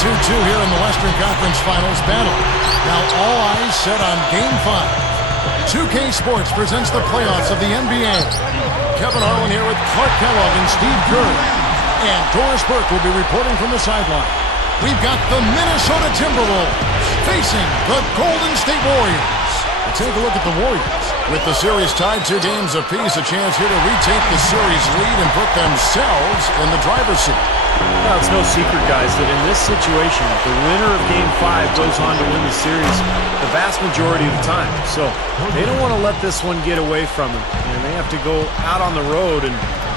2-2 here in the Western Conference Finals battle. Now all eyes set on Game 5. 2K Sports presents the playoffs of the NBA. Kevin Harlan here with Clark Kellogg and Steve Kerr. And Doris Burke will be reporting from the sideline. We've got the Minesota Timberwolves facing the Golden State Warriors. Take a look at the Warriors. With the series tied 2 games apiece, a chance here to retake the series lead and put themselves in the driver's seat. Well, it's no secret, guys, that in this situation, the winner of Game 5 goes on to win the series the vast majority of the time. So they don't want to let this one get away from them. And they have to go out on the road and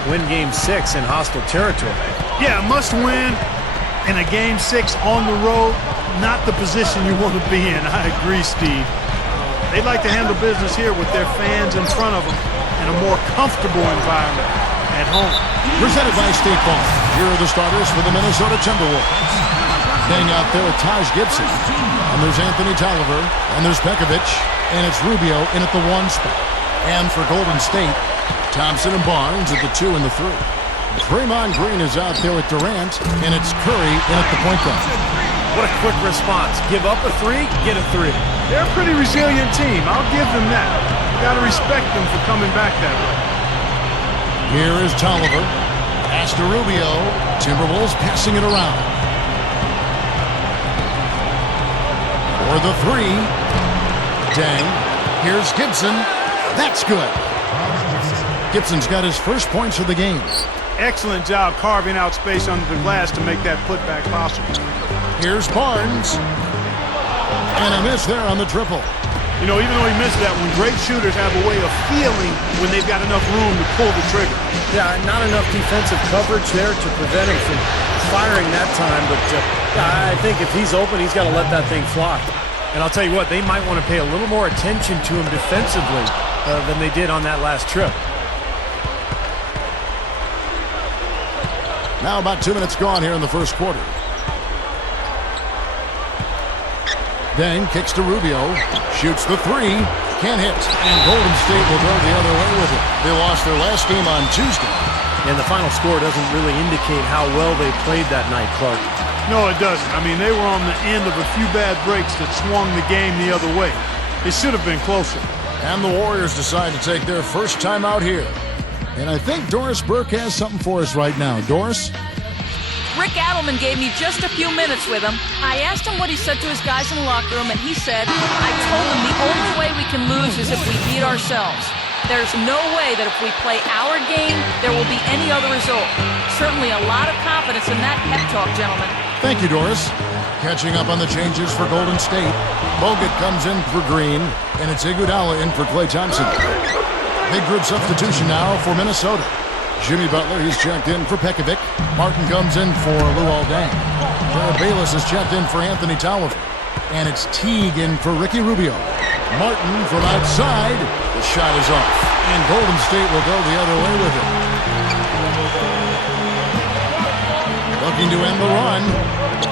win Game 6 in hostile territory. Yeah, must win in a Game 6 on the road. Not the position you want to be in. I agree, Steve. They'd like to handle business here with their fans in front of them in a more comfortable environment at home. Presented by State Farm. Here are the starters for the Minesota Timberwolves. Staying out there with Taj Gibson. And there's Anthony Tolliver. And there's Pekovic. And it's Rubio in at the 1 spot. And for Golden State, Thompson and Barnes at the 2 and the 3. Draymond Green is out there with Durant. And it's Curry in at the point guard. What a quick response. Give up a 3, get a 3. They're a pretty resilient team. I'll give them that. You got to respect them for coming back that way. Here is Tolliver. Pass to Rubio. Timberwolves passing it around. For the 3. Dang. Here's Gibson. That's good. Gibson's got his first points of the game. Excellent job carving out space under the glass to make that putback possible. Here's Barnes. And a miss there on the triple. You know, even though he missed that one, great shooters have a way of feeling when they've got enough room to pull the trigger. Yeah, not enough defensive coverage there to prevent him from firing that time. But I think if he's open, he's got to let that thing fly. And I'll tell you what, they might want to pay a little more attention to him defensively than they did on that last trip. Now about 2 minutes gone here in the first quarter. Deng kicks to Rubio, shoots the 3, can't hit, and Golden State will go the other way with it. They lost their last game on Tuesday. And the final score doesn't really indicate how well they played that night, Clark. No, it doesn't. I mean, they were on the end of a few bad breaks that swung the game the other way. It should have been closer. And the Warriors decide to take their first time out here. And I think Doris Burke has something for us right now. Doris? Rick Adelman gave me just a few minutes with him. I asked him what he said to his guys in the locker room, and he said, I told them the only way we can lose is if we beat ourselves. There's no way that if we play our game, there will be any other result. Certainly a lot of confidence in that pep talk, gentlemen. Thank you, Doris. Catching up on the changes for Golden State. Bogut comes in for Green, and it's Iguodala in for Klay Thompson. Big group substitution now for Minesota. Jimmy Butler, he's checked in for Pekovic. Martin comes in for Luol Deng. Jared Bayless is checked in for Anthony Tolliver. And it's Teague in for Ricky Rubio. Martin from outside. The shot is off. And Golden State will go the other way with it. Looking to end the run.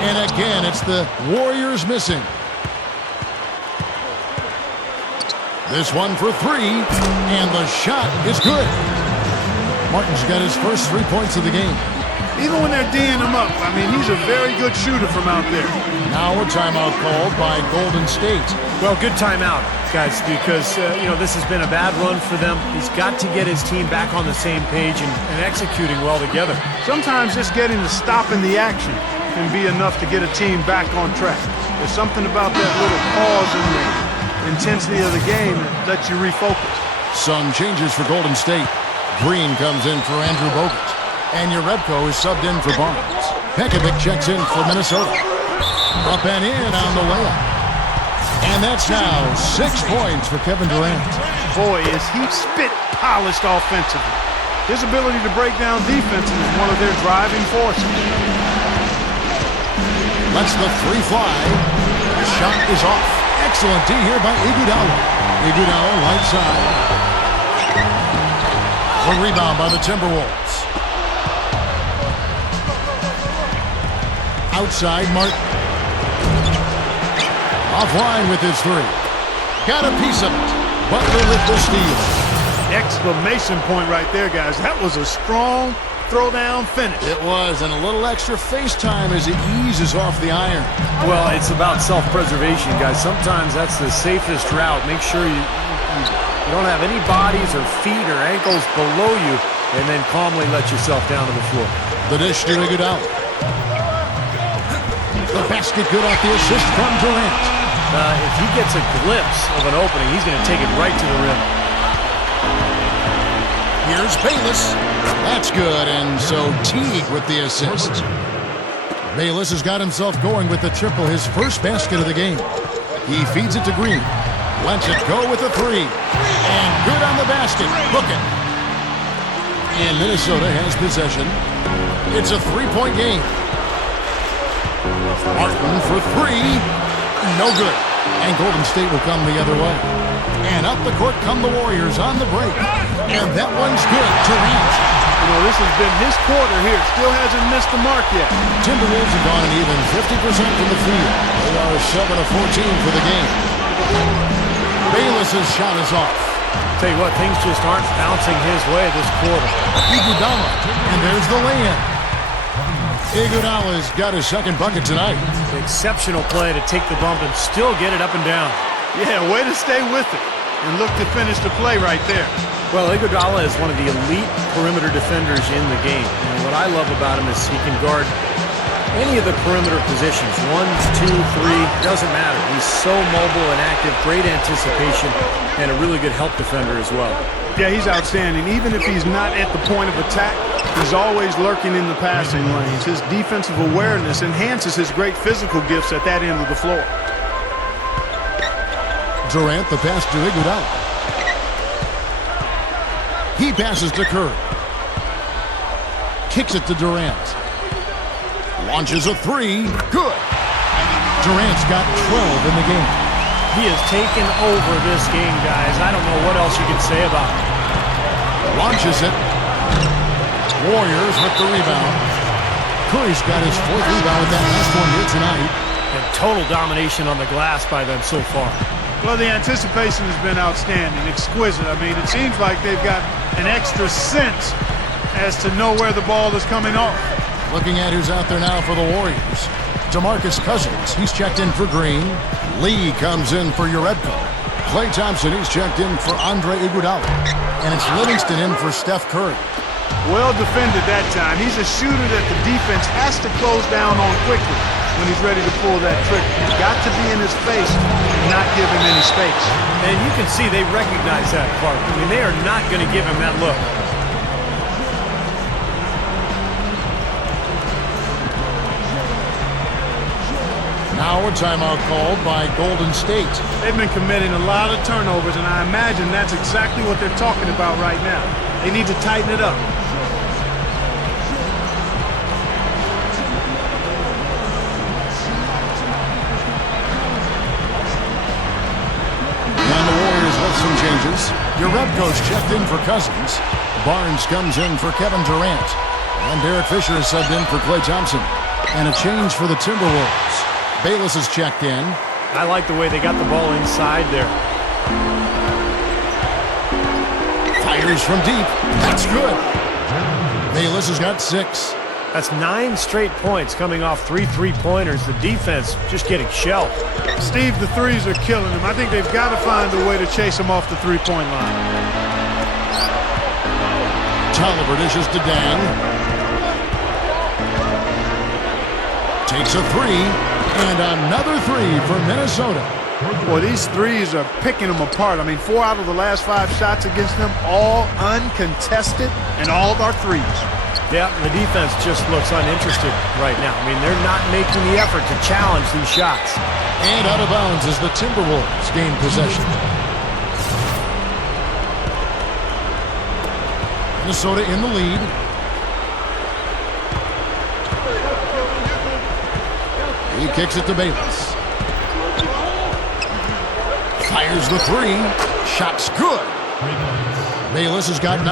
And again, it's the Warriors missing. This one for 3. And the shot is good. Martin's got his first 3 points of the game. Even when they're D'ing him up, I mean, he's a very good shooter from out there. Now a timeout called by Golden State. Well, good timeout, guys, because, this has been a bad run for them. He's got to get his team back on the same page and executing well together. Sometimes just getting the stop in the action can be enough to get a team back on track. There's something about that little pause in the intensity of the game that lets you refocus. Some changes for Golden State. Green comes in for Andrew Bogut. And Jerebko is subbed in for Barnes. Pekovic checks in for Minesota. Up and in on the layup. And that's now 6 points for Kevin Durant. Boy, is he spit polished offensively. His ability to break down defenses is one of their driving forces. Lets the 3 fly. The shot is off. Excellent D here by Iguodala. Iguodala right side. A rebound by the Timberwolves. Outside, Martin. Offline with his 3. Got a piece of it. Butler with the steal. Exclamation point right there, guys. That was a strong throwdown finish. It was, and a little extra face time as he eases off the iron. Well, it's about self-preservation, guys. Sometimes that's the safest route. Make sure you don't have any bodies or feet or ankles below you, and then calmly let yourself down to the floor. The dish to Iguodala. The basket good off the assist from Durant. If he gets a glimpse of an opening, he's going to take it right to the rim. Here's Bayless. That's good, and so Teague with the assist. Bayless has got himself going with the triple, his first basket of the game. He feeds it to Green. Lets it go with the three. And good on the basket. Book it. And Minnesota has possession. It's a three-point game. Martin for three. No good. And Golden State will come the other way. And up the court come the Warriors on the break. And that one's good. Durant. You know, this has been his quarter here. Still hasn't missed the mark yet. Timberwolves have gone an even 50% from the field. They are 7 of 14 for the game. Bayless's shot is off. Tell you what, things just aren't bouncing his way this quarter. Iguodala. And there's the lay-in. Iguodala's got his second bucket tonight. Exceptional play to take the bump and still get it up and down. Yeah, way to stay with it. And look to finish the play right there. Well, Iguodala is one of the elite perimeter defenders in the game. And what I love about him is he can guard any of the perimeter positions. 1, 2, 3, doesn't matter. He's so mobile and active, great anticipation, and a really good help defender as well. Yeah, he's outstanding. Even if he's not at the point of attack, he's always lurking in the passing lanes. His defensive awareness enhances his great physical gifts at that end of the floor. Durant, the pass to Iguodala. He passes to Curry. Kicks it to Durant. Launches a three. Good. Durant's got 12 in the game. He has taken over this game, guys. I don't know what else you can say about it. Launches it. Warriors with the rebound. Curry's got his fourth rebound with that last one here tonight. And total domination on the glass by them so far. Well, the anticipation has been outstanding, exquisite. I mean, it seems like they've got an extra sense as to know where the ball is coming off. Looking at who's out there now for the Warriors. DeMarcus Cousins, he's checked in for Green. Lee comes in for Uredko. Klay Thompson, he's checked in for Andre Iguodala. And it's Livingston in for Steph Curry. Well defended that time. He's a shooter that the defense has to close down on quickly when he's ready to pull that trigger. He's got to be in his face and not give him any space. And you can see they recognize that, Clark. I mean, they are not going to give him that look. Now a timeout called by Golden State. They've been committing a lot of turnovers, and I imagine that's exactly what they're talking about right now. They need to tighten it up. And the Warriors with some changes. Uredko's checked in for Cousins. Barnes comes in for Kevin Durant. And Derek Fisher is subbed in for Klay Thompson. And a change for the Timberwolves. Bayless is checked in. I like the way they got the ball inside there. Fires from deep. That's good. Bayless has got 6. That's 9 straight points coming off 3 three-pointers. The defense just getting shelled. Steve, the threes are killing him. I think they've got to find a way to chase him off the three-point line. Tolliver dishes to Dan. Takes a three. And another three for Minnesota. Boy, these threes are picking them apart. I mean, 4 out of the last 5 shots against them, all uncontested, and all are threes. Yeah, the defense just looks uninterested right now. I mean, they're not making the effort to challenge these shots. And out of bounds as the Timberwolves gain possession. Minnesota in the lead. He kicks it to Bayless. Fires the three. Shot's good. Bayless has got 9.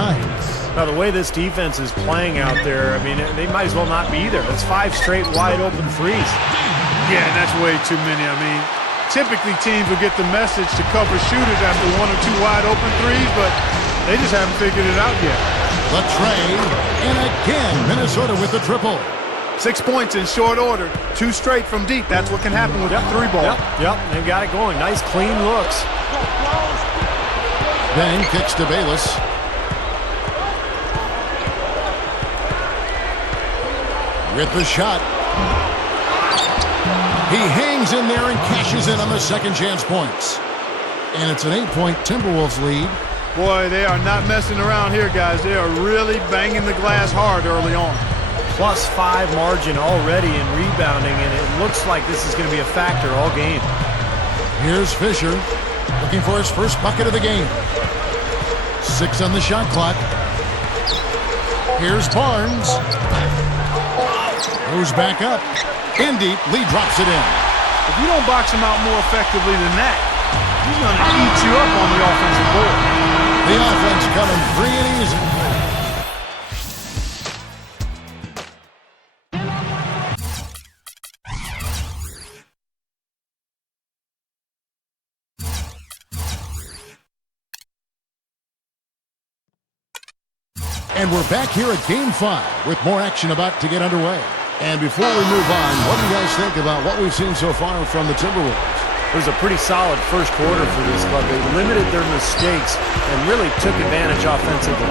Now, the way this defense is playing out there, I mean, they might as well not be there. That's 5 straight wide-open threes. Yeah, and that's way too many. I mean, typically teams will get the message to cover shooters after 1 or 2 wide-open threes, but they just haven't figured it out yet. The tray, and again, Minnesota with the triple. 6 points in short order. 2 straight from deep. That's what can happen with the 3-ball. Yep, they've got it going. Nice, clean looks. Then kicks to Bayless. With the shot. He hangs in there and cashes in on the second chance points. And it's an 8-point Timberwolves lead. Boy, they are not messing around here, guys. They are really banging the glass hard early on. +5 margin already in rebounding, and it looks like this is going to be a factor all game. Here's Fisher looking for his first bucket of the game. 6 on the shot clock. Here's Barnes. Goes back up. In deep, Lee drops it in. If you don't box him out more effectively than that, he's going to eat you up on the offensive board. The offense coming free and easy. And we're back here at Game 5 with more action about to get underway. And before we move on, what do you guys think about what we've seen so far from the Timberwolves? It was a pretty solid first quarter for this club. They limited their mistakes and really took advantage offensively.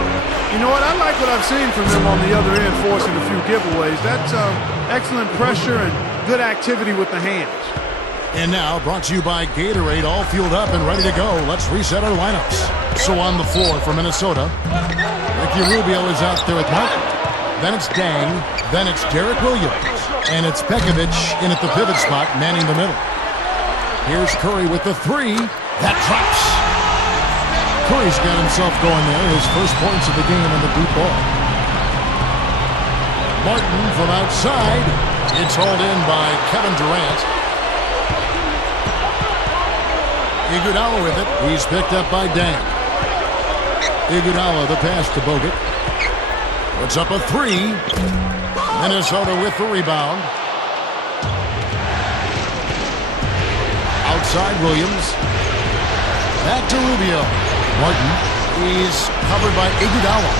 You know what? I like what I've seen from them on the other end, forcing a few giveaways. That's excellent pressure and good activity with the hands. And now, brought to you by Gatorade, all fueled up and ready to go. Let's reset our lineups. So on the floor for Minnesota, Ricky Rubio is out there with Martin. Then it's Dang. Then it's Derek Williams. And it's Pekovic in at the pivot spot, manning the middle. Here's Curry with the 3. That drops. Curry's got himself going there. His first points of the game on the deep ball. Martin from outside. It's hauled in by Kevin Durant. Iguodala with it. He's picked up by Dang. Iguodala the pass to Bogut. Puts up a 3. Minnesota with the rebound. Outside Williams. Back to Rubio. Martin. He's covered by Iguodala.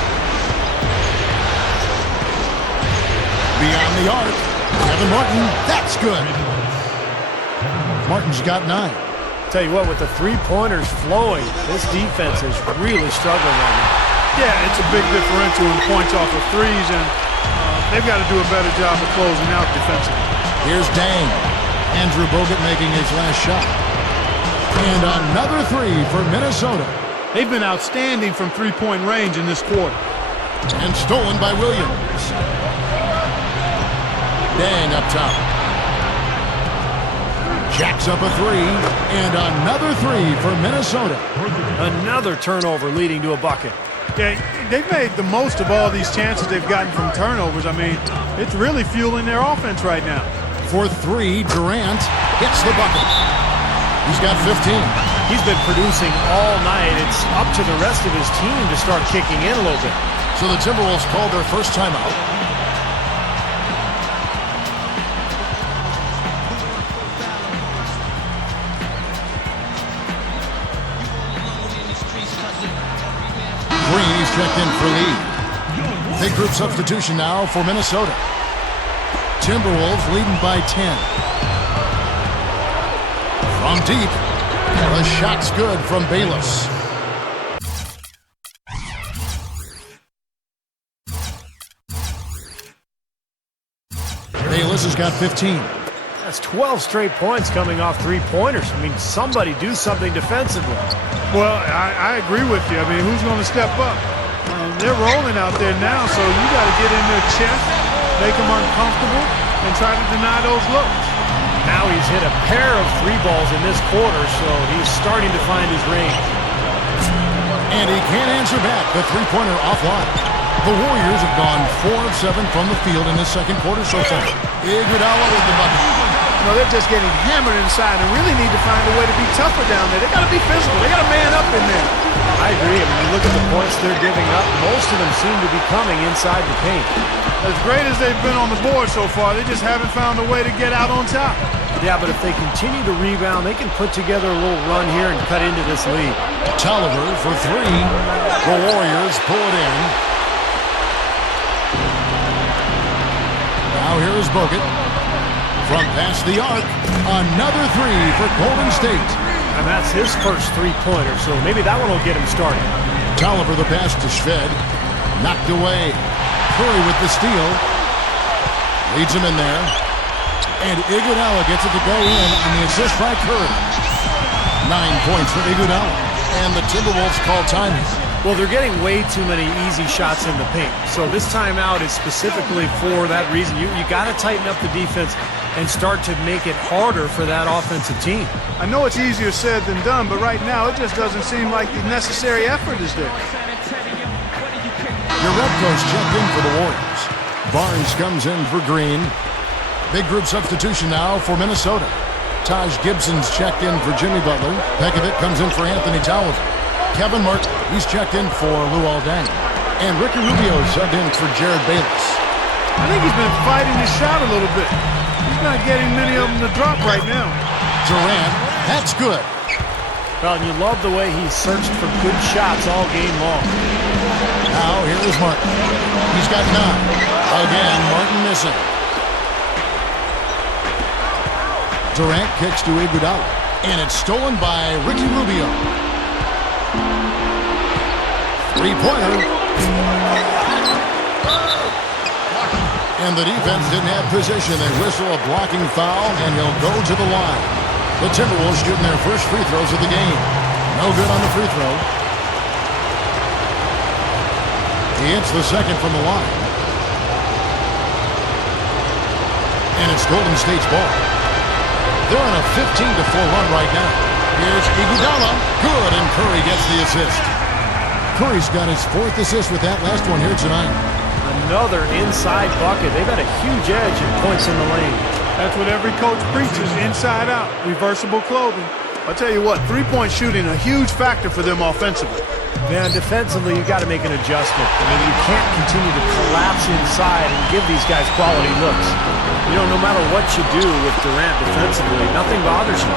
Beyond the arc. Kevin Martin. That's good. Martin's got 9. Tell you what, with the three-pointers flowing, this defense is really struggling right now. Yeah, it's a big differential in points off of threes, and they've got to do a better job of closing out defensively. Here's Dang. Andrew Bogut making his last shot. And another 3 for Minnesota. They've been outstanding from three-point range in this quarter. And stolen by Williams. Dang up top. Jacks up a 3, and another 3 for Minnesota. Another turnover leading to a bucket. Yeah, they've made the most of all these chances they've gotten from turnovers. I mean, it's really fueling their offense right now. For 3, Durant gets the bucket. He's got 15. He's been producing all night. It's up to the rest of his team to start kicking in a little bit. So the Timberwolves called their first timeout. Green, he's checked in for Lee. Big group substitution now for Minnesota. Timberwolves leading by 10. From deep, the shot's good from Bayless. Bayless has got 15. That's 12 straight points coming off three-pointers. I mean, somebody do something defensively. Well, I agree with you. I mean, who's going to step up? They're rolling out there now, so you got to get in their chest, make them uncomfortable, and try to deny those looks. Now he's hit a pair of 3 balls in this quarter, so he's starting to find his range. And he can't answer back. The three-pointer offline. The Warriors have gone 4 of 7 from the field in this second quarter so far. Iguodala with the bucket. You know, they're just getting hammered inside and really need to find a way to be tougher down there. They got to be physical. They got to man up in there. I agree. I mean, you look at the points they're giving up, most of them seem to be coming inside the paint. As great as they've been on the board so far, they just haven't found a way to get out on top. Yeah, but if they continue to rebound, they can put together a little run here and cut into this lead. Tolliver for 3. The Warriors pull it in. Now here is Bogut. From past the arc, another three for Golden State. And that's his first three-pointer, so maybe that one will get him started. Tolliver the pass to Shved. Knocked away. Curry with the steal. Leads him in there. And Iguodala gets it to go in on the assist by Curry. 9 points for Iguodala. And the Timberwolves call timeout. Well, they're getting way too many easy shots in the paint. So this timeout is specifically for that reason. You got to tighten up the defense and start to make it harder for that offensive team. I know it's easier said than done, but right now it just doesn't seem like the necessary effort is there. Your Red Coast checked in for the Warriors. Barnes comes in for Green. Big group substitution now for Minnesota. Taj Gibson's checked in for Jimmy Butler. Pekovic comes in for Anthony Tolliver. Kevin Martin, he's checked in for Luol Deng. And Ricky Rubio subbed in for Jared Bayless. I think he's been fighting his shot a little bit. He's not getting many of them to drop right now. Durant, that's good. Well, and you love the way he searched for good shots all game long. Now here is Martin. He's got 9. Again, Martin missing. Durant kicks to Iguodala, and it's stolen by Ricky Rubio. Three-pointer. And the defense didn't have position. They whistle a blocking foul, and he'll go to the line. The Timberwolves shooting their first free throws of the game. No good on the free throw. He hits the second from the line. And it's Golden State's ball. They're on a 15-4 run right now. Here's Iguodala. Good, and Curry gets the assist. Curry's got his 4th assist with that last one here tonight. Another inside bucket. They've had a huge edge in points in the lane. That's what every coach preaches, inside out, reversible clothing. I'll tell you what, three-point shooting a huge factor for them offensively. Man, defensively, you got to make an adjustment. I mean, you can't continue to collapse inside and give these guys quality looks. You know, no matter what you do with Durant defensively, nothing bothers you.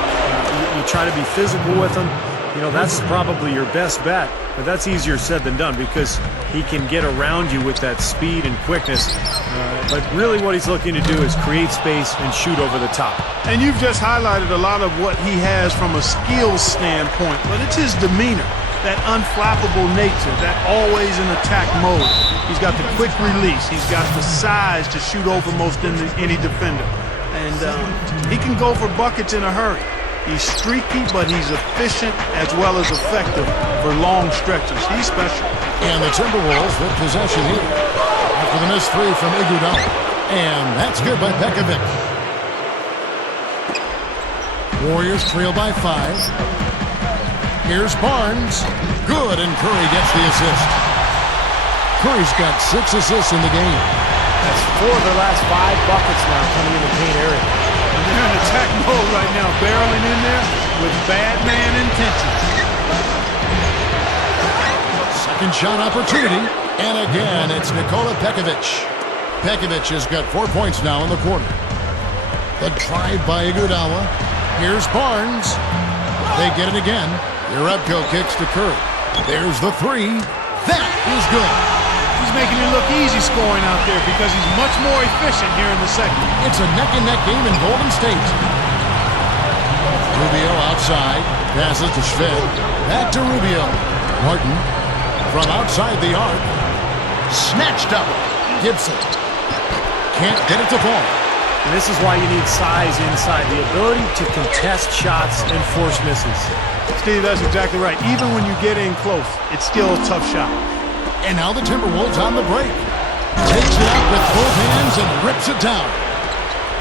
You try to be physical with him. You know, that's probably your best bet. But that's easier said than done because he can get around you with that speed and quickness. But really what he's looking to do is create space and shoot over the top. And you've just highlighted a lot of what he has from a skills standpoint, but it's his demeanor, that unflappable nature, that always in attack mode. He's got the quick release. He's got the size to shoot over most any defender. And he can go for buckets in a hurry. He's streaky, but he's efficient as well as effective for long stretches. He's special. And the Timberwolves with possession here after the missed three from Iguodala. And that's good by Pekovic. Warriors trail by 5. Here's Barnes. Good, and Curry gets the assist. Curry's got 6 assists in the game. That's 4 of their last 5 buckets now coming in the paint area. And they're in attack mode right now, barreling in there with bad man intentions. Second shot opportunity, and again, it's Nikola Pekovic. Pekovic has got 4 points now in the quarter. The drive by Iguodala. Here's Barnes. They get it again. Jerebko kicks to Curry. There's the 3. That is good. He's making it look easy scoring out there because he's much more efficient here in the second. It's a neck-and-neck game in Golden State. Rubio outside. Passes to Shved. Back to Rubio. Martin from outside the arc. Snatched up. Gibson. Can't get it to fall. And this is why you need size inside. The ability to contest shots and force misses. Steve, that's exactly right. Even when you get in close, it's still a tough shot. And now the Timberwolves on the break. Takes it out with both hands and rips it down.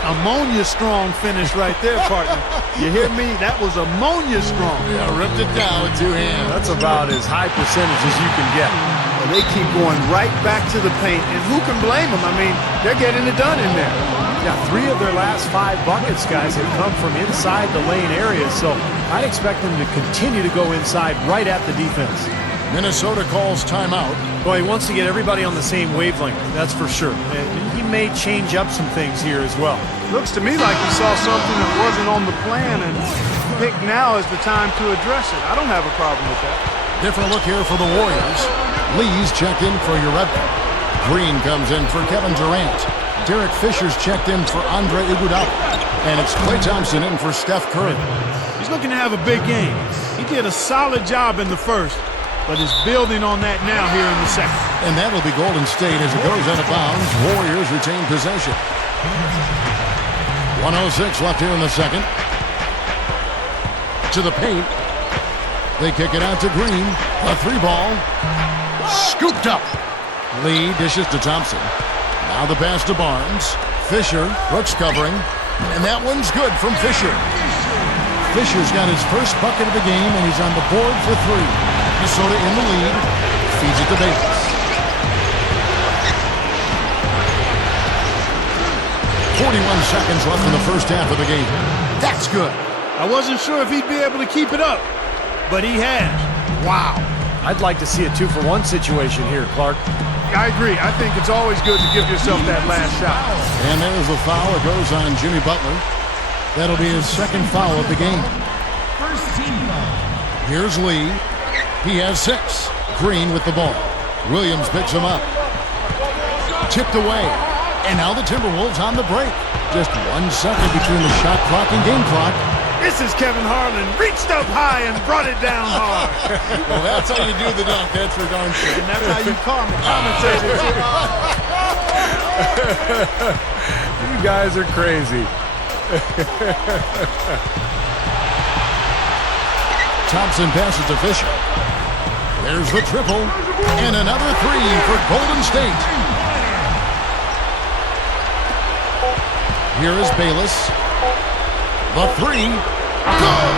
Ammonia strong finish right there, partner. You hear me? That was ammonia strong. Yeah, ripped it down with 2 hands. That's about as high percentage as you can get. Well, they keep going right back to the paint, and who can blame them? I mean, they're getting it done in there. Yeah, 3 of their last 5 buckets, guys, have come from inside the lane area, so I'd expect them to continue to go inside right at the defense. Minnesota calls timeout. Well, he wants to get everybody on the same wavelength, that's for sure. And he may change up some things here as well. Looks to me like he saw something that wasn't on the plan and picked now is the time to address it. I don't have a problem with that. Different look here for the Warriors. Lee's checked in for Jerebko. Green comes in for Kevin Durant. Derek Fisher's checked in for Andre Iguodala. And it's Klay Thompson in for Steph Curry. He's looking to have a big game. He did a solid job in the first, but is building on that now here in the second. And that'll be Golden State as it goes out of bounds. Warriors retain possession. 1:06 left here in the second. To the paint. They kick it out to Green. A three ball. Scooped up. Lee dishes to Thompson. Now the pass to Barnes. Fisher, Brooks covering. And that one's good from Fisher. Fisher's got his first bucket of the game, and he's on the board for three. Minesota in the lead. Feeds it to Bates. 41 seconds left in the first half of the game. That's good. I wasn't sure if he'd be able to keep it up, but he has. Wow. I'd like to see a 2-for-1 situation here, Clark. I agree. I think it's always good to give yourself that last shot. And there's the foul. It goes on Jimmy Butler. That'll be his second foul of the game. First team foul. Here's Lee. He has 6. Green with the ball. Williams picks him up. Tipped away. And now the Timberwolves on the break. Just 1 second between the shot clock and game clock. This is Kevin Harlan. Reached up high and brought it down hard. Well, that's how you do the dunk. That's for darn sure. And that's how you commentate it. You guys are crazy. Thompson passes to Fisher. There's the triple. And another 3 for Golden State. Here is Bayless. The 3. Good!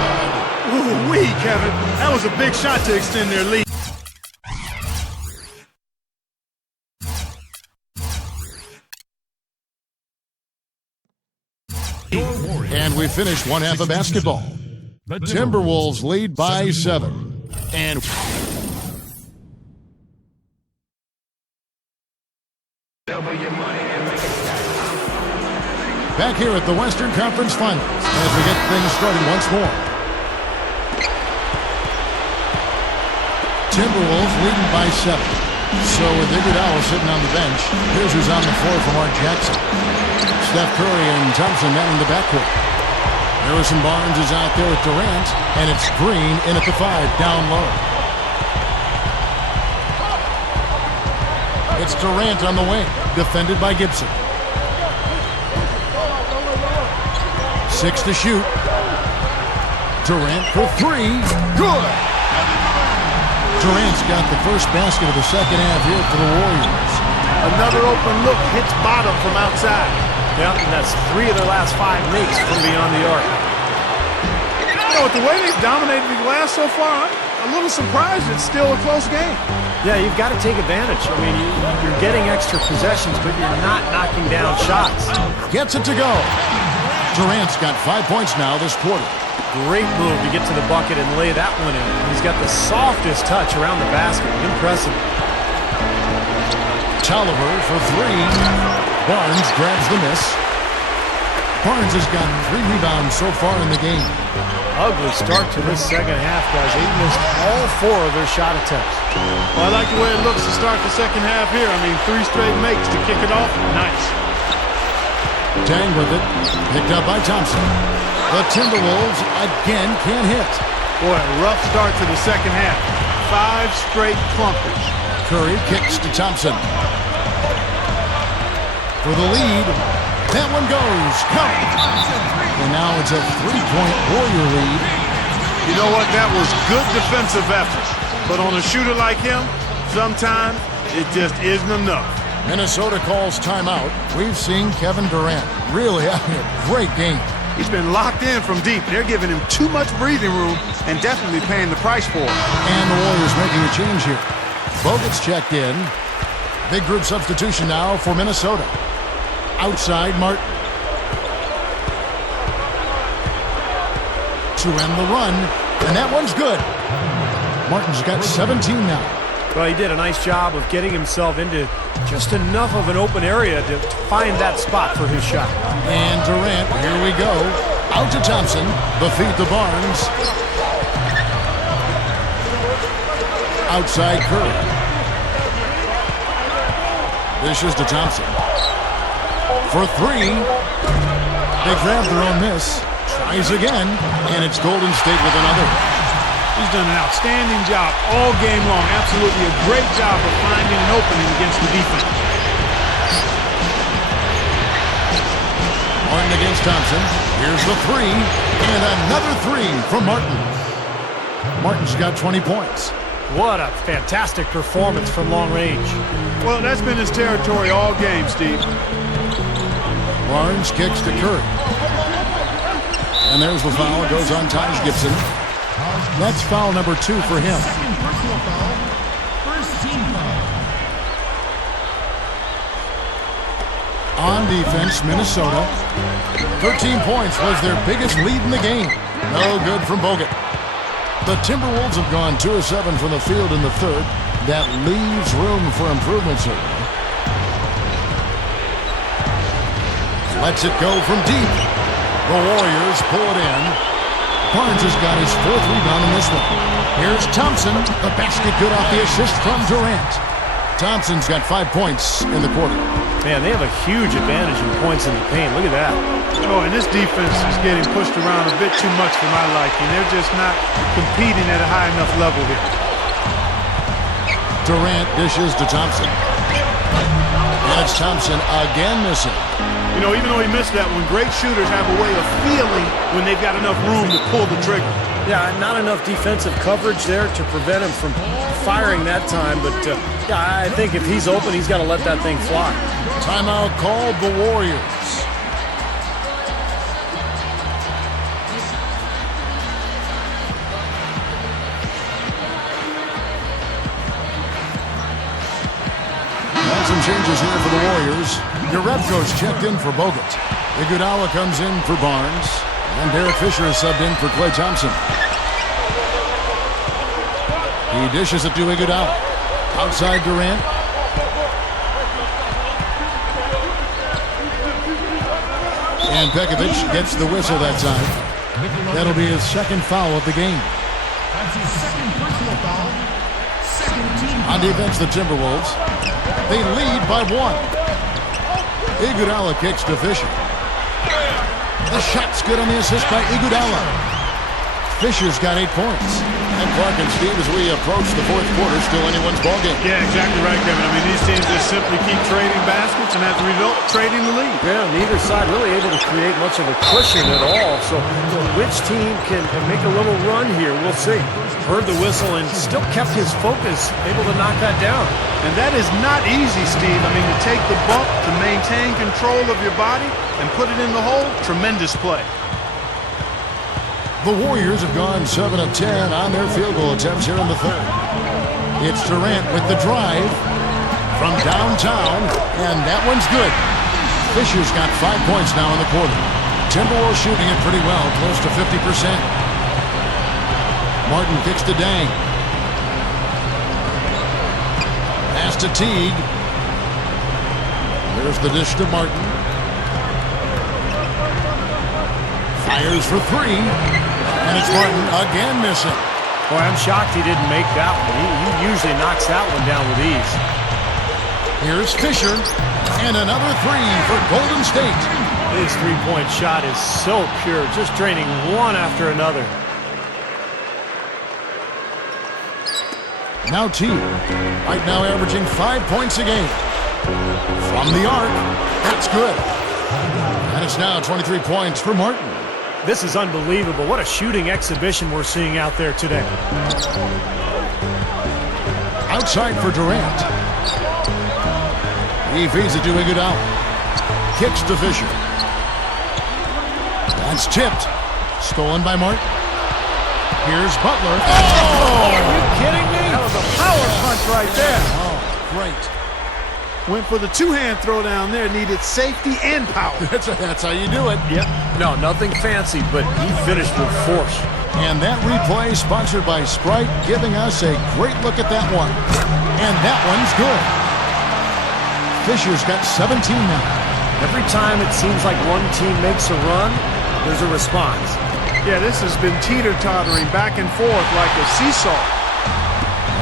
Ooh-wee, Kevin. That was a big shot to extend their lead. And we finished one half of basketball. The Timberwolves lead by 7. And back here at the Western Conference Finals as we get things started once more. Timberwolves leading by 7. So with Iguodala sitting on the bench, here's who's on the floor for Mark Jackson. Steph Curry and Thompson manning the backcourt. Harrison Barnes is out there with Durant, and it's Green in at the 5, down low. It's Durant on the wing, defended by Gibson. 6 to shoot. Durant for 3. Good! Durant's got the first basket of the second half here for the Warriors. Another open look hits bottom from outside. Yeah, and that's 3 of their last 5 makes from beyond the arc. You know, with the way they've dominated the glass so far, I'm a little surprised it's still a close game. Yeah, you've got to take advantage. I mean, you're getting extra possessions, but you're not knocking down shots. Gets it to go. Durant's got 5 points now this quarter. Great move to get to the bucket and lay that one in. He's got the softest touch around the basket. Impressive. Tolliver for 3. Barnes grabs the miss. Barnes has got 3 rebounds so far in the game. Ugly start to this second half, guys. They missed all 4 of their shot attempts. Well, I like the way it looks to start the second half here. I mean, 3 straight makes to kick it off. Nice. Dang with it. Picked up by Thompson. The Timberwolves again can't hit. Boy, a rough start to the second half. 5 straight clunkers. Curry kicks to Thompson. For the lead. That one goes. Count. And now it's a 3-point Warrior lead. You know what? That was good defensive effort. But on a shooter like him, sometimes it just isn't enough. Minesota calls timeout. We've seen Kevin Durant really having a great game. He's been locked in from deep. They're giving him too much breathing room and definitely paying the price for it. And the Warriors making a change here. Bogut's checked in. Big group substitution now for Minesota. Outside, Martin. To end the run. And that one's good. Martin's got 17 now. Well, he did a nice job of getting himself into just enough of an open area to find that spot for his shot. And Durant, here we go. Out to Thompson. The feed to Barnes. Outside Curry. Dishes to Thompson. For three. They grab their own miss. Tries again, and it's Golden State with another. He's done an outstanding job all game long. Absolutely a great job of finding an opening against the defense. Martin against Thompson. Here's the three, and another three from Martin. Martin's got 20 points. What a fantastic performance from long range. Well, that's been his territory all game, Steve. Barnes kicks to Curry. And there's the foul. It goes on Taj Gibson. That's foul number 2 for him. Second personal foul. First team foul. On defense, Minnesota. 13 points was their biggest lead in the game. No good from Bogut. The Timberwolves have gone 2 of 7 from the field in the third. That leaves room for improvement, certainly. Lets it go from deep. The Warriors pull it in. Barnes has got his 4th rebound in this one. Here's Thompson. The basket good off the assist from Durant. Thompson's got 5 points in the quarter. Man, they have a huge advantage in points in the paint. Look at that. Oh, and this defense is getting pushed around a bit too much for my liking. They're just not competing at a high enough level here. Durant dishes to Thompson. And it's Thompson again missing. You know, even though he missed that one, great shooters have a way of feeling when they've got enough room to pull the trigger. Yeah, not enough defensive coverage there to prevent him from firing that time. But yeah, I think if he's open, he's got to let that thing fly. Timeout called the Warriors. And some changes here for the Warriors. Jerebko's checked in for Bogut. Iguodala comes in for Barnes. And Derek Fisher is subbed in for Klay Thompson. He dishes it to Iguodala. Outside Durant. And Pekovic gets the whistle that time. That'll be his 2nd foul of the game. That's his second personal foul. Second team foul. On defense, the Timberwolves. They lead by 1. Iguodala kicks to Fisher. The shot's good on the assist by Iguodala. Fisher's got 8 points. And Clark and Steve, as we approach the 4th quarter, still anyone's ballgame. Yeah, exactly right, Kevin. I mean, these teams just simply keep trading baskets and as a result, trading the lead. Yeah, neither side really able to create much of a cushion at all. So which team can make a little run here, we'll see. Heard the whistle and still kept his focus, able to knock that down. And that is not easy, Steve. I mean, to take the bump, to maintain control of your body, and put it in the hole, tremendous play. The Warriors have gone 7 of 10 on their field goal attempts here in the third. It's Durant with the drive from downtown, and that one's good. Fisher's got 5 points now in the quarter. Timberwolves shooting it pretty well, close to 50%. Martin kicks to Dang. Pass to Teague. There's the dish to Martin. Fires for 3. And it's Martin again missing. Boy, I'm shocked he didn't make that one. He usually knocks that one down with ease. Here's Fisher. And another 3 for Golden State. His three-point shot is so pure, just draining one after another. Now Teague. Right now averaging 5 points a game. From the arc. That's good. And it's now 23 points for Martin. This is unbelievable. What a shooting exhibition we're seeing out there today. Outside for Durant. He feeds it to Iguodala. Kicks to Fisher. That's tipped. Stolen by Martin. Here's Butler. Oh! Are you kidding me? That was a power punch right there. Oh, great. Went for the two-hand throw down there. Needed safety and power. That's how you do it. Yep. No, nothing fancy, but he finished with force. And that replay sponsored by Sprite, giving us a great look at that one. And that one's good. Fisher's got 17 now. Every time it seems like one team makes a run, there's a response. Yeah, this has been teeter-tottering back and forth like a seesaw.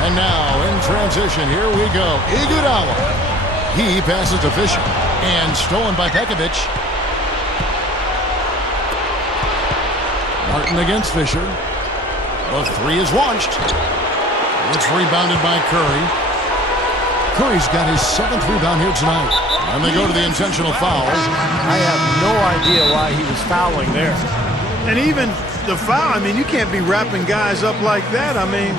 And now, in transition, here we go. Iguodala. He passes to Fisher. And stolen by Pekovic. Martin against Fisher. The three is launched. It's rebounded by Curry. Curry's got his 7th rebound here tonight. And they go to the intentional foul. I have no idea why he was fouling there. And even the foul, I mean, you can't be wrapping guys up like that. I mean,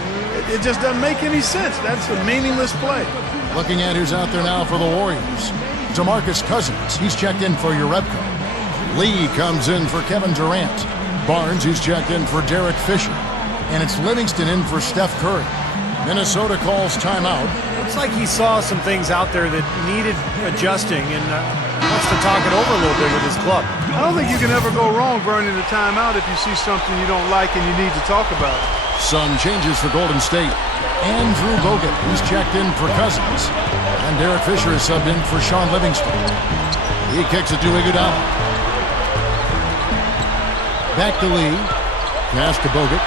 it just doesn't make any sense. That's a meaningless play. Looking at who's out there now for the Warriors. DeMarcus Cousins, he's checked in for Urebko. Lee comes in for Kevin Durant. Barnes, he's checked in for Derek Fisher. And it's Livingston in for Steph Curry. Minnesota calls timeout. Looks like he saw some things out there that needed adjusting and wants to talk it over a little bit with his club. I don't think you can ever go wrong burning a timeout if you see something you don't like and you need to talk about it. Some changes for Golden State. Andrew Bogut, he's checked in for Cousins. And Derek Fisher is subbed in for Sean Livingston. He kicks it to Iguodala. Back to Lee. Pass to Bogut.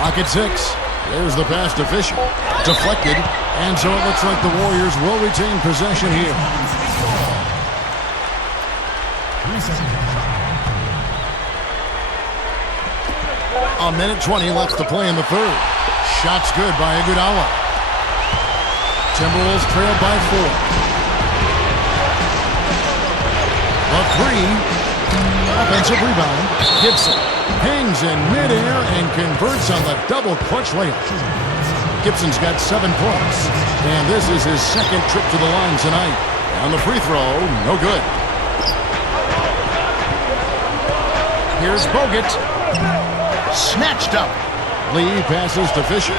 Pocket 6. There's the pass to Fisher. Deflected. And so it looks like the Warriors will retain possession here. 3 seconds. A minute 20 left to play in the third. Shot's good by Iguodala. Timberwolves trail by 4. A 3. Offensive rebound. Gibson hangs in midair and converts on the double clutch layup. Gibson's got 7 points. And this is his 2nd trip to the line tonight. On the free throw, no good. Here's Bogut. Snatched up. Lee passes to Fisher.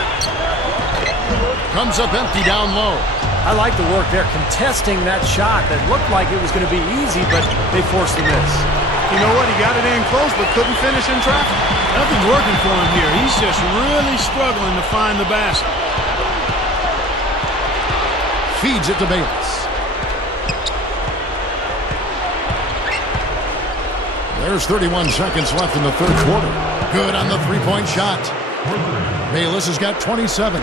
Comes up empty down low. I like the work there, contesting that shot that looked like it was going to be easy, but they forced the miss. You know what? He got it in close, but couldn't finish in traffic. Nothing's working for him here. He's just really struggling to find the basket. Feeds it to Bayless. There's 31 seconds left in the third quarter. Good on the three-point shot. Bayless has got 27.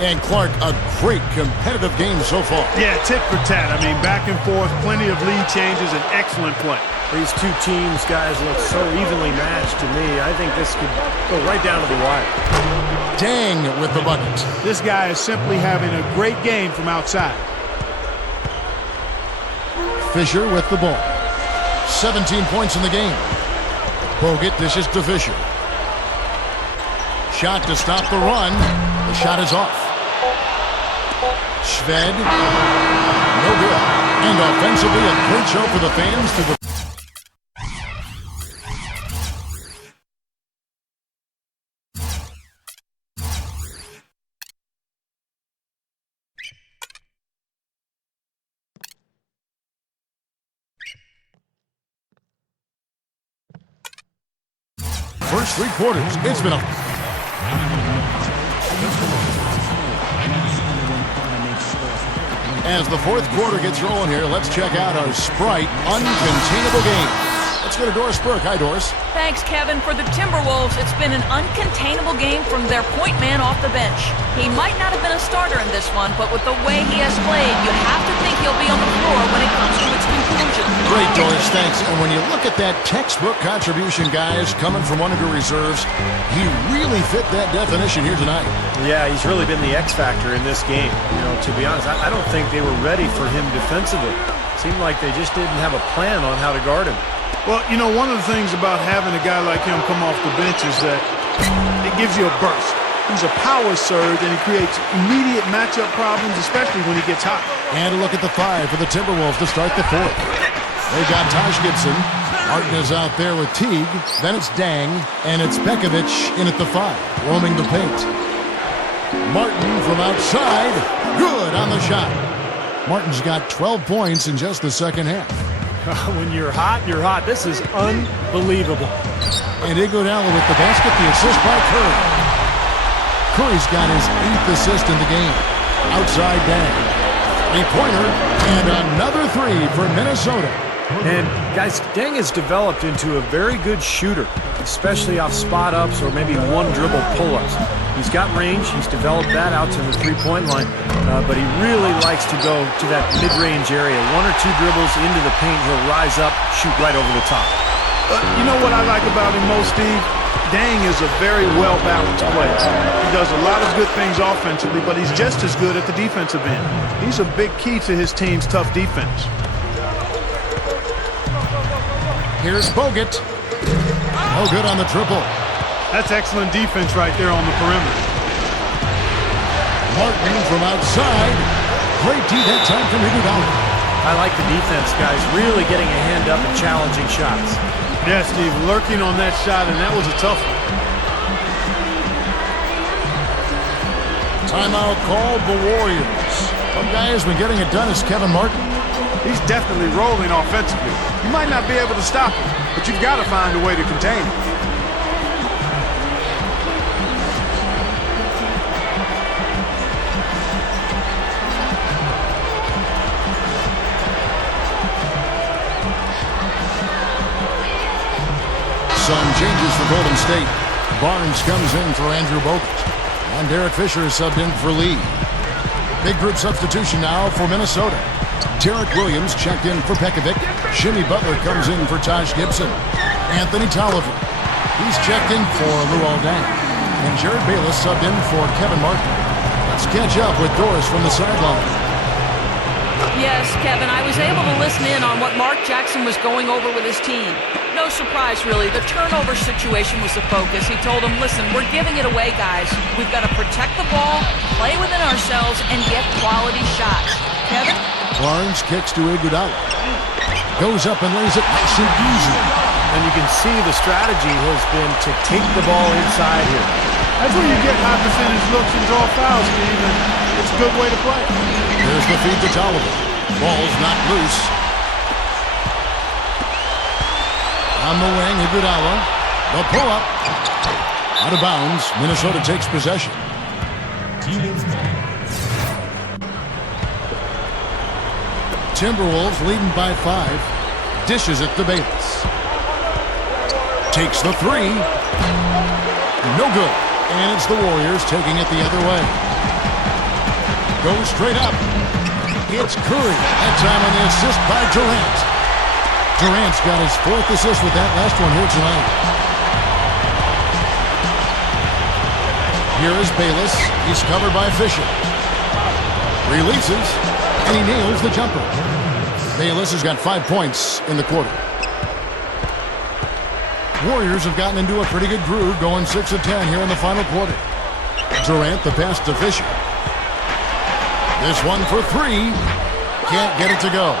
And Clark, a great competitive game so far. Yeah, tit for tat. I mean, back and forth, plenty of lead changes, and excellent play. These two teams, guys, look so evenly matched to me. I think this could go right down to the wire. Dang with the bucket. This guy is simply having a great game from outside. Fisher with the ball. 17 points in the game. Bogut dishes to Fisher. Shot to stop the run. The shot is off. Shved. No good. And offensively, a great show for the fans to the first 3 quarters. It's been a as the fourth quarter gets rolling here, let's check out our Sprite uncontainable game. Let's go to Doris Burke. Hi, Doris. Thanks, Kevin. For the Timberwolves, it's been an uncontainable game from their point man off the bench. He might not have been a starter in this one, but with the way he has played, you have to think he'll be on the floor when it comes to its conclusion. Great, Doris. Thanks. And when you look at that textbook contribution, guys, coming from one of your reserves, he really fit that definition here tonight. Yeah, he's really been the X factor in this game. You know, to be honest, I don't think they were ready for him defensively. Seemed like they just didn't have a plan on how to guard him. Well, you know, one of the things about having a guy like him come off the bench is that it gives you a burst. He's a power surge, and he creates immediate matchup problems, especially when he gets hot. And a look at the 5 for the Timberwolves to start the fourth. They got Taj Gibson. Martin is out there with Teague. Then it's Dang, and it's Pekovic in at the 5, roaming the paint. Martin from outside. Good on the shot. Martin's got 12 points in just the second half. When you're hot, you're hot. This is unbelievable. And Iguodala with the basket, the assist by Curry. Curry's got his 8th assist in the game. Outside Dang. 3-pointer, and another 3 for Minnesota. And, guys, Dang has developed into a very good shooter, especially off spot-ups or maybe one-dribble pull-ups. He's got range. He's developed that out to the three-point line, but he really likes to go to that mid-range area. 1 or 2 dribbles into the paint, he'll rise up, shoot right over the top. You know what I like about him most, Steve? Dang is a very well-balanced player. He does a lot of good things offensively, but he's just as good at the defensive end. He's a big key to his team's tough defense. Here's Bogut. No good on the triple. That's excellent defense right there on the perimeter. Martin from outside. Great D that time from Iguodala. I like the defense, guys, really getting a hand up and challenging shots. Yeah, Steve, lurking on that shot, and that was a tough one. Timeout called the Warriors. One guy has been getting it done is Kevin Martin. He's definitely rolling offensively. You might not be able to stop him, but you've got to find a way to contain him. Some changes for Golden State. Barnes comes in for Andrew Bogut. And Derek Fisher is subbed in for Lee. Big group substitution now for Minnesota. Derek Williams checked in for Pekovic. Jimmy Butler comes in for Taj Gibson. Anthony Tolliver. He's checked in for Lou Aldang. And Jared Bayless subbed in for Kevin Martin. Let's catch up with Doris from the sideline. Yes, Kevin, I was able to listen in on what Mark Jackson was going over with his team. No surprise, really. The turnover situation was the focus. He told them, listen, we're giving it away, guys. We've got to protect the ball, play within ourselves, and get quality shots. Kevin? Barnes kicks to Iguodala. Goes up and lays it nice and easy. And you can see the strategy has been to take the ball inside here. That's where you get high percentage looks and draw fouls, Steve, and it's a good way to play. There's the feed to Tolliver. Ball's not loose. On the wing, Iguodala. The pull-up. Out of bounds. Minnesota takes possession. Timberwolves leading by 5. Dishes it to Bayless. Takes the 3. No good. And it's the Warriors taking it the other way. Goes straight up. It's Curry. That time on the assist by Durant. Durant's got his 4th assist with that last one here tonight. Here is Bayless. He's covered by Fisher. Releases, and he nails the jumper. Bayless has got 5 points in the quarter. Warriors have gotten into a pretty good groove, going 6 of 10 here in the final quarter. Durant, the pass to Fisher. This one for 3. Can't get it to go.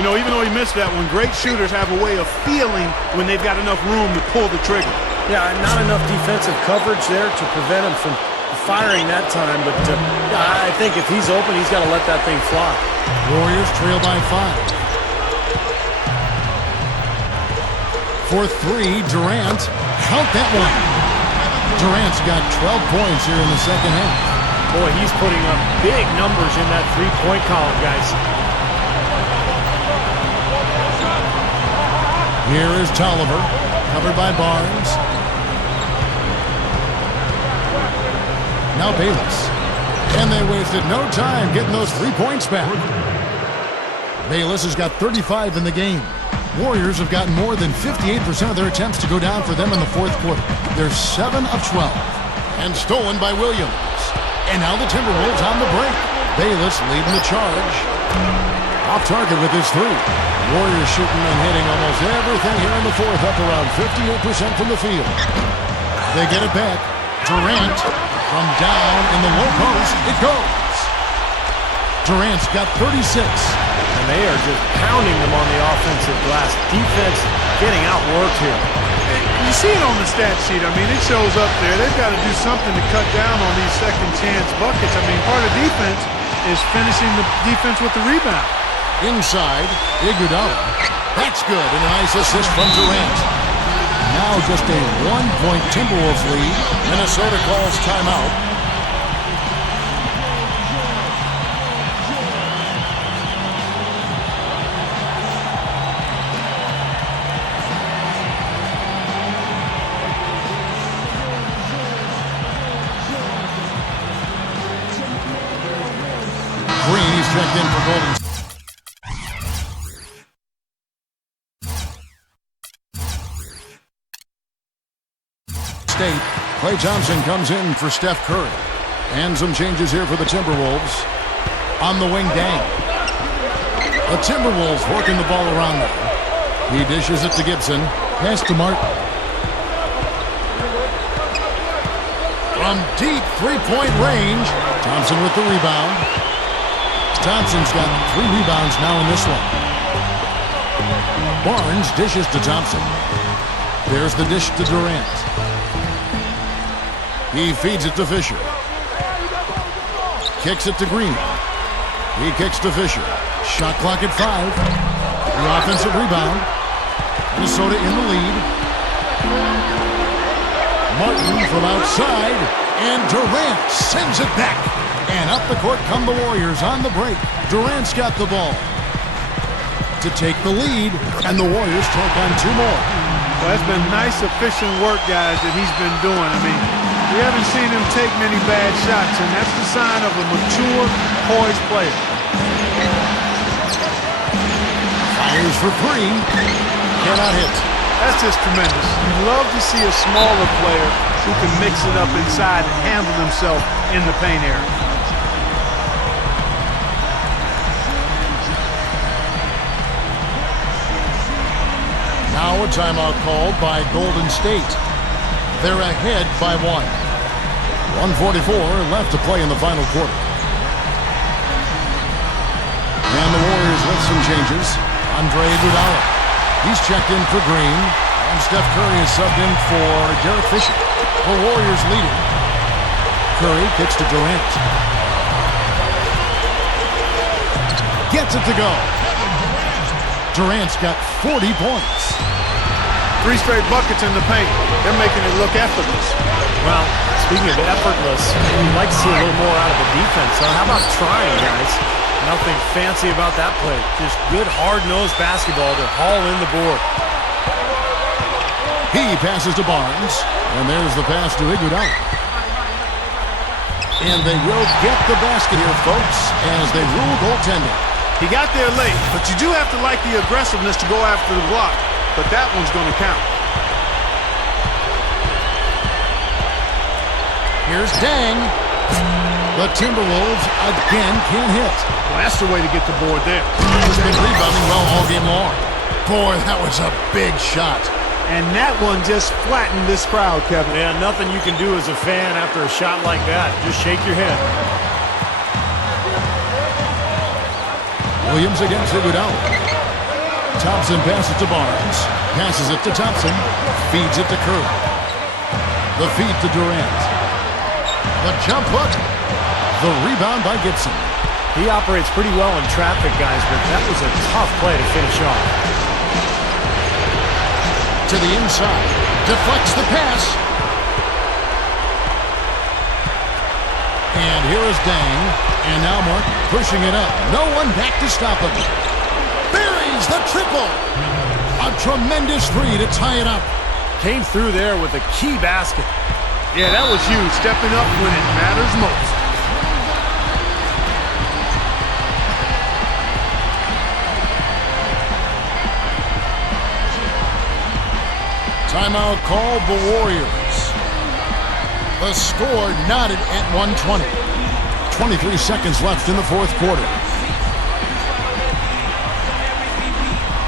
You know, even though he missed that one, great shooters have a way of feeling when they've got enough room to pull the trigger. Yeah, not enough defensive coverage there to prevent him from firing that time, but I think if he's open, he's got to let that thing fly. Warriors trail by 5. For 3, Durant. Count that one. Durant's got 12 points here in the second half. Boy, he's putting up big numbers in that three-point column, guys. Here is Tolliver, covered by Barnes. Now Bayless. And they wasted no time getting those 3 points back. Bayless has got 35 in the game. Warriors have gotten more than 58% of their attempts to go down for them in the 4th quarter. They're 7 of 12. And stolen by Williams. And now the Timberwolves on the break. Bayless leading the charge. Off target with his 3. Warriors shooting and hitting almost everything here in the 4th, up around 58% from the field. They get it back. Durant from down in the low post. It goes. Durant's got 36. And they are just pounding them on the offensive glass. Defense getting outworked here. You see it on the stat sheet. I mean, it shows up there. They've got to do something to cut down on these second chance buckets. I mean, part of defense is finishing the defense with the rebound. Inside, Iguodala. That's good, and a nice assist from Durant. Now just a 1-point Timberwolves lead. Minnesota calls timeout. checked in for Golden State. Klay Thompson comes in for Steph Curry. And some changes here for the Timberwolves. On the wing, Dang. The Timberwolves working the ball around now. He dishes it to Gibson. Pass to Martin. From deep three-point range, Thompson with the rebound. Thompson's got 3 rebounds now in this one. Barnes dishes to Thompson. There's the dish to Durant. He feeds it to Fisher. Kicks it to Green. He kicks to Fisher. Shot clock at 5. The offensive rebound. Minnesota in the lead. Martin from outside. And Durant sends it back. And up the court come the Warriors on the break. Durant's got the ball to take the lead. And the Warriors take on 2 more. Well, that's been nice, efficient work, guys, that he's been doing. I mean, we haven't seen him take many bad shots, and that's the sign of a mature, poised player. Fires for 3. Cannot hit. That's just tremendous. You love to see a smaller player who can mix it up inside and handle himself in the paint area. Now a timeout called by Golden State. They're ahead by 1. 1:44 left to play in the final quarter. And the Warriors with some changes. Andre Iguodala. He's checked in for Green. And Steph Curry is subbed in for Derek Fisher. The Warriors leading. Curry kicks to Durant. Gets it to go. Durant's got 40 points. 3 straight buckets in the paint. They're making it look effortless. Well, speaking of effortless, we'd like to see a little more out of the defense. So how about trying, guys? Nothing fancy about that play. Just good, hard-nosed basketball to haul in the board. He passes to Barnes. And there's the pass to Iguodala. And they will get the basket here, folks, as they rule goaltending. He got there late, but you do have to like the aggressiveness to go after the block. But that one's going to count. Here's Dang. The Timberwolves again can't hit. Well, that's the way to get the board there. He's been rebounding well all game long. Boy, that was a big shot. And that one just flattened this crowd, Kevin. Yeah, nothing you can do as a fan after a shot like that. Just shake your head. Williams against Iguodala. Thompson passes to Barnes. Passes it to Thompson. Feeds it to Curry. The feed to Durant. The jump hook. The rebound by Gibson. He operates pretty well in traffic, guys, but that was a tough play to finish off. To the inside. Deflects the pass. And here is Dang. And now Mark pushing it up. No one back to stop him. Buries the triple. A tremendous 3 to tie it up. Came through there with a key basket. Yeah, that was huge. Stepping up when it matters most. Timeout called the Warriors. The score knotted at 120. 23 seconds left in the 4th quarter.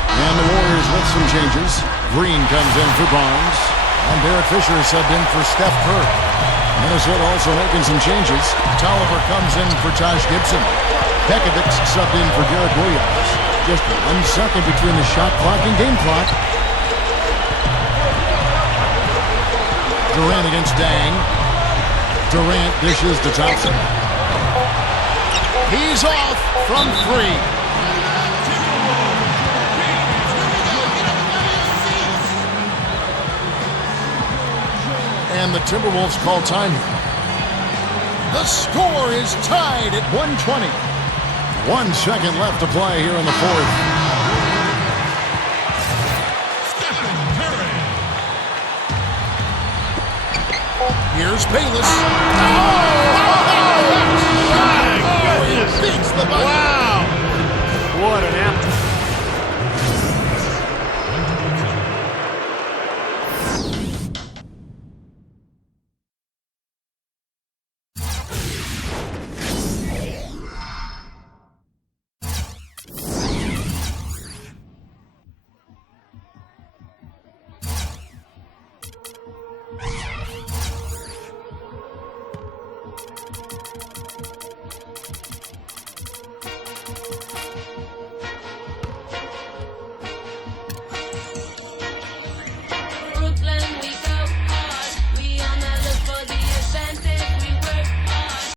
And the Warriors with some changes. Green comes in for Barnes. And Derek Fisher is subbed in for Steph Curry. Minnesota also making some changes. Tolliver comes in for Taj Gibson. Pekovic subbed in for Derek Williams. Just 1 second between the shot clock and game clock. Durant against Dang. Durant dishes to Thompson. He's off from 3. And the Timberwolves call time here. The score is tied at 120. 1 second left to play here in the 4th. Here's Bayless. Oh!